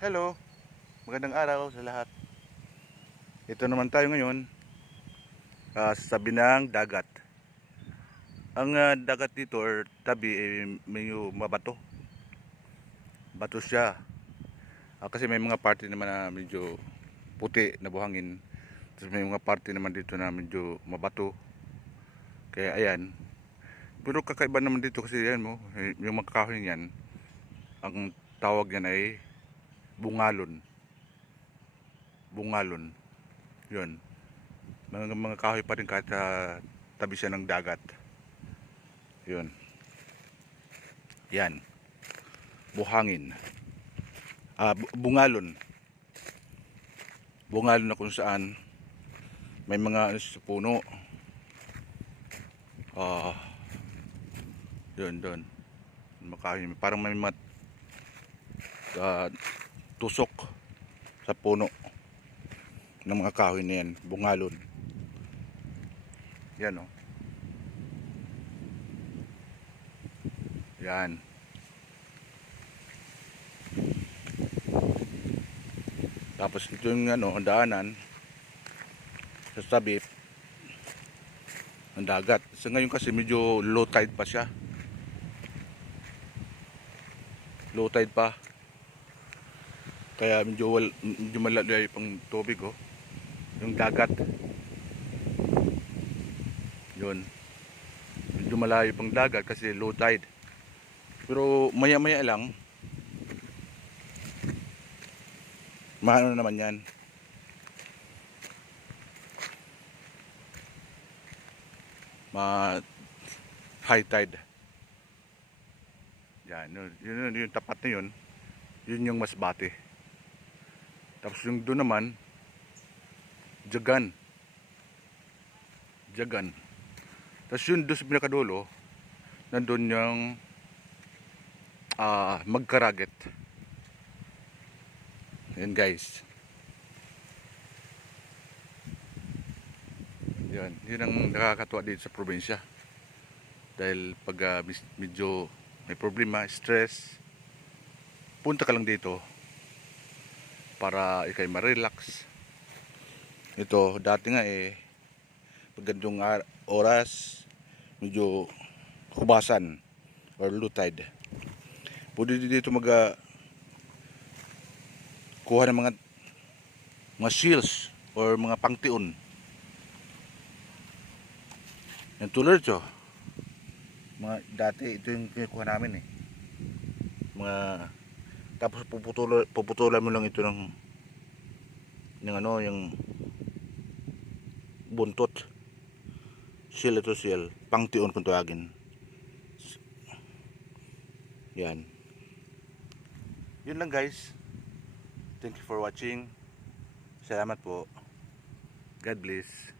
Hello, magandang araw sa lahat. Ito naman tayo ngayon sa tabi ng dagat. Ang dagat dito or tabi medyo mabato. Bato siya. Kasi may mga parte naman na medyo puti na buhangin. Tapos may mga parte naman dito na medyo mabato. Kaya ayan. Pero kakaiba naman dito kasi yan mo, yung mga kahoy niyan, ang tawag niyan ay bungalon. Bungalon. 'Yun. Mga kahoy pa rin kahit tabi siya ng dagat. Yun. Yan. Buhangin. Bungalon. Bungalon na kung saan may mga sa puno. Ah, yun doon. Makahoy. Parang may mga tusok sa puno ng mga kahoy na yan. Bungalon. Yan, oh. Yan. Tapos ito yung ang daanan sa tabi ng dagat. So ngayon kasi medyo low tide pa siya. Low tide pa. Kaya medyo malalim pang tubig, oh. Yung dagat. Yun. Medyo malayo pang dagat kasi low tide. Pero maya maya lang maano naman yan. High tide. Yan, yung tapat na yun. Yun yung Masbate. Tapos yung doon naman Jagan. Tapos yun doon sa pinakadulo nandun yung Magkaraget. Yan guys. Yun ang nakakatuwa dito sa probinsya. Dahil pag medyo may problema, stress, punta ka lang dito para ikay ma-relax. Ito, dati nga pag ganitong oras, medyo hubasan or low tide. Pwede dito kuha ng mga seals or mga pangtiun. Yung tulad ito. Dati ito yung kinukuha namin tapos puputulan mo lang ito ng yung buntot. Seal ito seal. Pangtiun kung tawagin. Yan. Yun lang guys. Thank you for watching. Salamat po. God bless.